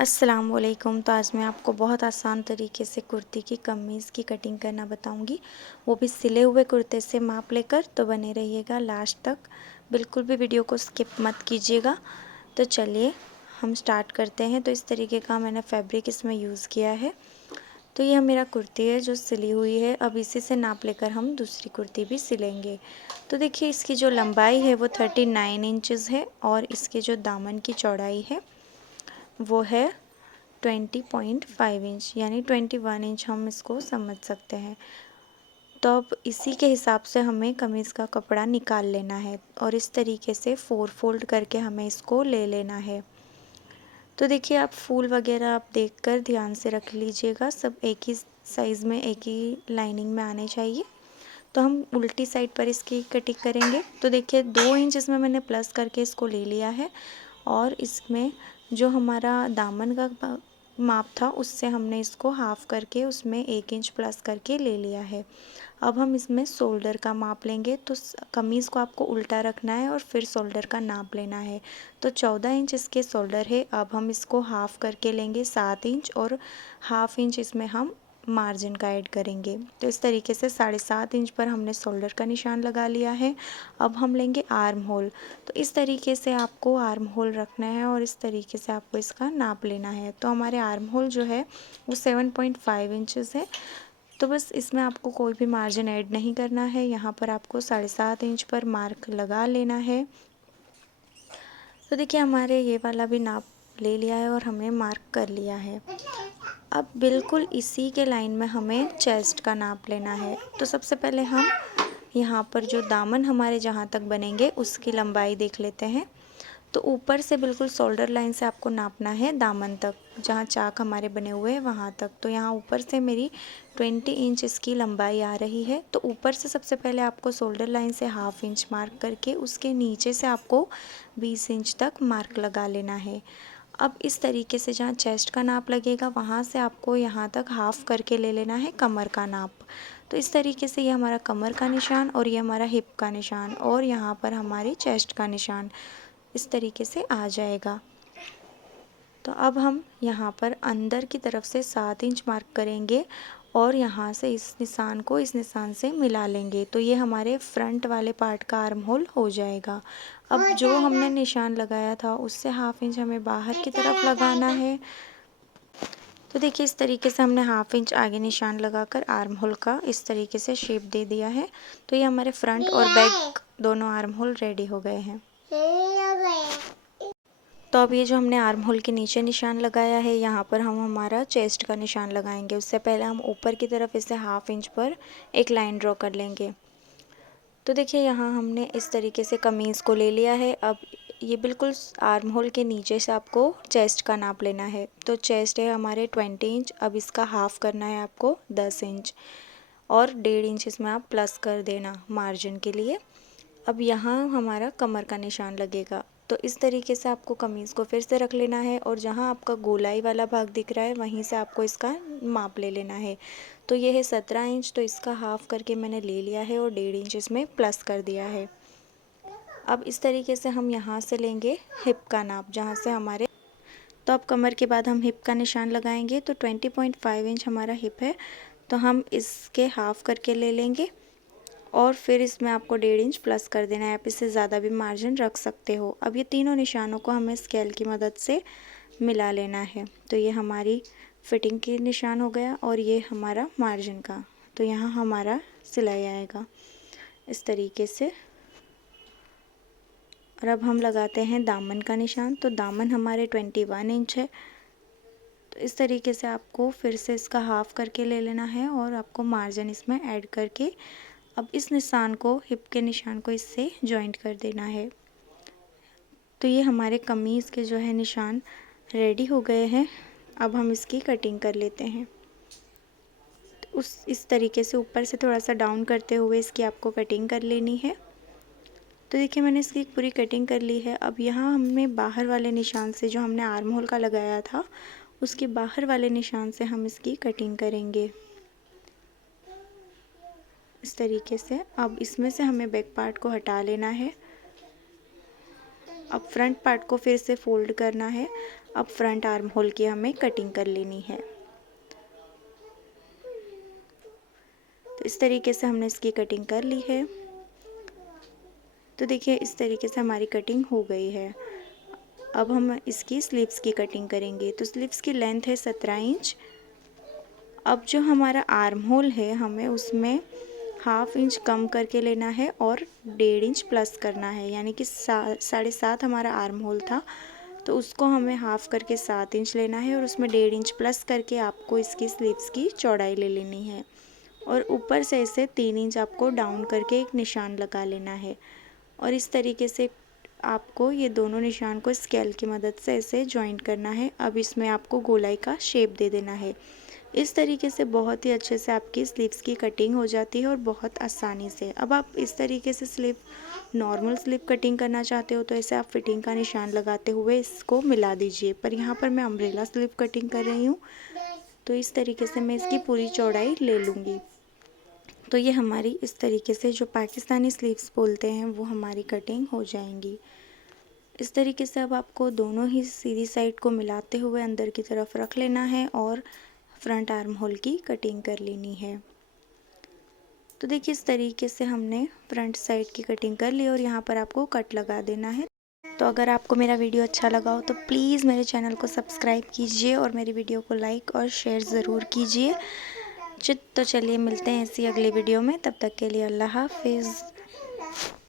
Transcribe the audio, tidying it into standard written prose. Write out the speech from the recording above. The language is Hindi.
अस्सलाम वालेकुम। तो आज मैं आपको बहुत आसान तरीके से कुर्ती की कमीज़ की कटिंग करना बताऊंगी, वो भी सिले हुए कुर्ते से माप लेकर। तो बने रहिएगा लास्ट तक, बिल्कुल भी वीडियो को स्किप मत कीजिएगा। तो चलिए हम स्टार्ट करते हैं। तो इस तरीके का मैंने फैब्रिक इसमें यूज़ किया है। तो यह मेरा कुर्ती है जो सिली हुई है। अब इसी से नाप लेकर हम दूसरी कुर्ती भी सिलेंगे। तो देखिए इसकी जो लंबाई है वो 39 इंचज़ है और इसके जो दामन की चौड़ाई है वो है 20.5 इंच, यानी 21 इंच हम इसको समझ सकते हैं। तो अब इसी के हिसाब से हमें कमीज़ का कपड़ा निकाल लेना है और इस तरीके से 4 फोल्ड करके हमें इसको ले लेना है। तो देखिए आप फूल वगैरह आप देखकर ध्यान से रख लीजिएगा, सब एक ही साइज़ में एक ही लाइनिंग में आने चाहिए। तो हम उल्टी साइड पर इसकी कटिंग करेंगे। तो देखिए 2 इंच इसमें मैंने प्लस करके इसको ले लिया है और इसमें जो हमारा दामन का माप था उससे हमने इसको हाफ़ करके उसमें 1 इंच प्लस करके ले लिया है। अब हम इसमें शोल्डर का माप लेंगे। तो कमीज़ को आपको उल्टा रखना है और फिर शोल्डर का नाप लेना है। तो 14 इंच इसके शोल्डर है। अब हम इसको हाफ़ करके लेंगे 7 इंच और हाफ़ इंच इसमें हम मार्जिन का ऐड करेंगे। तो इस तरीके से 7.5 इंच पर हमने शोल्डर का निशान लगा लिया है। अब हम लेंगे आर्म होल। तो इस तरीके से आपको आर्म होल रखना है और इस तरीके से आपको इसका नाप लेना है। तो हमारे आर्म होल जो है वो 7.5 इंचज़ है। तो बस इसमें आपको कोई भी मार्जिन ऐड नहीं करना है। यहाँ पर आपको 7.5 इंच पर मार्क लगा लेना है। तो देखिए हमारे ये वाला भी नाप ले लिया है और हमने मार्क कर लिया है। अब बिल्कुल इसी के लाइन में हमें चेस्ट का नाप लेना है। तो सबसे पहले हम यहाँ पर जो दामन हमारे जहाँ तक बनेंगे उसकी लंबाई देख लेते हैं। तो ऊपर से बिल्कुल शोल्डर लाइन से आपको नापना है दामन तक, जहाँ चाक हमारे बने हुए हैं वहाँ तक। तो यहाँ ऊपर से मेरी 20 इंच इसकी लंबाई आ रही है। तो ऊपर से सबसे पहले आपको शोल्डर लाइन से हाफ़ इंच मार्क करके उसके नीचे से आपको 20 इंच तक मार्क लगा लेना है। अब इस तरीके से जहाँ चेस्ट का नाप लगेगा वहाँ से आपको यहाँ तक हाफ़ करके ले लेना है कमर का नाप। तो इस तरीके से ये हमारा कमर का निशान और ये हमारा हिप का निशान और यहाँ पर हमारी चेस्ट का निशान इस तरीके से आ जाएगा। तो अब हम यहाँ पर अंदर की तरफ से 7 इंच मार्क करेंगे और यहाँ से इस निशान को इस निशान से मिला लेंगे। तो ये हमारे फ्रंट वाले पार्ट का आर्म होल हो जाएगा। अब जो हमने निशान लगाया था उससे हाफ़ इंच हमें बाहर की तरफ लगाना है। तो देखिए इस तरीके से हमने हाफ़ इंच आगे निशान लगाकर आर्म होल का इस तरीके से शेप दे दिया है। तो ये हमारे फ्रंट और बैक दोनों आर्म होल रेडी हो गए हैं। तो अब ये जो हमने आर्म होल के नीचे निशान लगाया है यहाँ पर हम हमारा चेस्ट का निशान लगाएंगे। उससे पहले हम ऊपर की तरफ इसे हाफ़ इंच पर एक लाइन ड्रॉ कर लेंगे। तो देखिए यहाँ हमने इस तरीके से कमीज़ को ले लिया है। अब ये बिल्कुल आर्म होल के नीचे से आपको चेस्ट का नाप लेना है। तो चेस्ट है हमारे 20 इंच। अब इसका हाफ़ करना है आपको 10 इंच और 1.5 इंच इसमें आप प्लस कर देना मार्जिन के लिए। अब यहाँ हमारा कमर का निशान लगेगा। तो इस तरीके से आपको कमीज़ को फिर से रख लेना है और जहाँ आपका गोलाई वाला भाग दिख रहा है वहीं से आपको इसका माप ले लेना है। तो ये है 17 इंच। तो इसका हाफ़ करके मैंने ले लिया है और 1.5 इंच इसमें प्लस कर दिया है। अब इस तरीके से हम यहाँ से लेंगे हिप का नाप, जहाँ से हमारे तो अब कमर के बाद हम हिप का निशान लगाएंगे। तो 20.5 इंच हमारा हिप है। तो हम इसके हाफ़ करके ले लेंगे और फिर इसमें आपको 1.5 इंच प्लस कर देना है। आप इससे ज़्यादा भी मार्जिन रख सकते हो। अब ये तीनों निशानों को हमें स्केल की मदद से मिला लेना है। तो ये हमारी फिटिंग की निशान हो गया और ये हमारा मार्जिन का। तो यहाँ हमारा सिलाई आएगा इस तरीके से। और अब हम लगाते हैं दामन का निशान। तो दामन हमारे 21 इंच है। तो इस तरीके से आपको फिर से इसका हाफ़ करके ले लेना है और आपको मार्जिन इसमें ऐड करके अब इस निशान को, हिप के निशान को इससे जॉइंट कर देना है। तो ये हमारे कमीज़ के जो है निशान रेडी हो गए हैं। अब हम इसकी कटिंग कर लेते हैं। तो इस तरीके से ऊपर से थोड़ा सा डाउन करते हुए इसकी आपको कटिंग कर लेनी है। तो देखिए मैंने इसकी पूरी कटिंग कर ली है। अब यहाँ हमें बाहर वाले निशान से, जो हमने आर्म होल का लगाया था, उसके बाहर वाले निशान से हम इसकी कटिंग करेंगे इस तरीके से। अब इसमें से हमें बैक पार्ट को हटा लेना है। अब फ्रंट पार्ट को फिर से फोल्ड करना है। अब फ्रंट आर्म होल की हमें कटिंग कर लेनी है। तो इस तरीके से हमने इसकी कटिंग कर ली है। तो देखिए इस तरीके से हमारी कटिंग हो गई है। अब हम इसकी स्लीव्स की कटिंग करेंगे। तो स्लीव्स की लेंथ है 17 इंच। अब जो हमारा आर्म होल है हमें उसमें ½ इंच कम करके लेना है और 1.5 इंच प्लस करना है, यानी कि 7.5 हमारा आर्म होल था, तो उसको हमें हाफ़ करके 7 इंच लेना है और उसमें 1.5 इंच प्लस करके आपको इसकी स्लीव्स की चौड़ाई ले लेनी है। और ऊपर से इसे 3 इंच आपको डाउन करके एक निशान लगा लेना है और इस तरीके से आपको ये दोनों निशान को स्केल की मदद से इसे जॉइंट करना है। अब इसमें आपको गोलाई का शेप दे देना है। इस तरीके से बहुत ही अच्छे से आपकी स्लीव्स की कटिंग हो जाती है और बहुत आसानी से। अब आप इस तरीके से नॉर्मल स्लीव कटिंग करना चाहते हो तो ऐसे आप फिटिंग का निशान लगाते हुए इसको मिला दीजिए, पर यहाँ पर मैं अम्ब्रेला स्लीव कटिंग कर रही हूँ, तो इस तरीके से मैं इसकी पूरी चौड़ाई ले लूँगी। तो ये हमारी इस तरीके से जो पाकिस्तानी स्लीव्स बोलते हैं वो हमारी कटिंग हो जाएंगी। इस तरीके से अब आपको दोनों ही सीधी साइड को मिलाते हुए अंदर की तरफ रख लेना है और फ्रंट आर्म होल की कटिंग कर लेनी है। तो देखिए इस तरीके से हमने फ्रंट साइड की कटिंग कर ली और यहाँ पर आपको कट लगा देना है। तो अगर आपको मेरा वीडियो अच्छा लगा हो तो प्लीज़ मेरे चैनल को सब्सक्राइब कीजिए और मेरी वीडियो को लाइक और शेयर ज़रूर कीजिए। तो चलिए मिलते हैं इसी अगले वीडियो में, तब तक के लिए अल्लाह हाफिज़।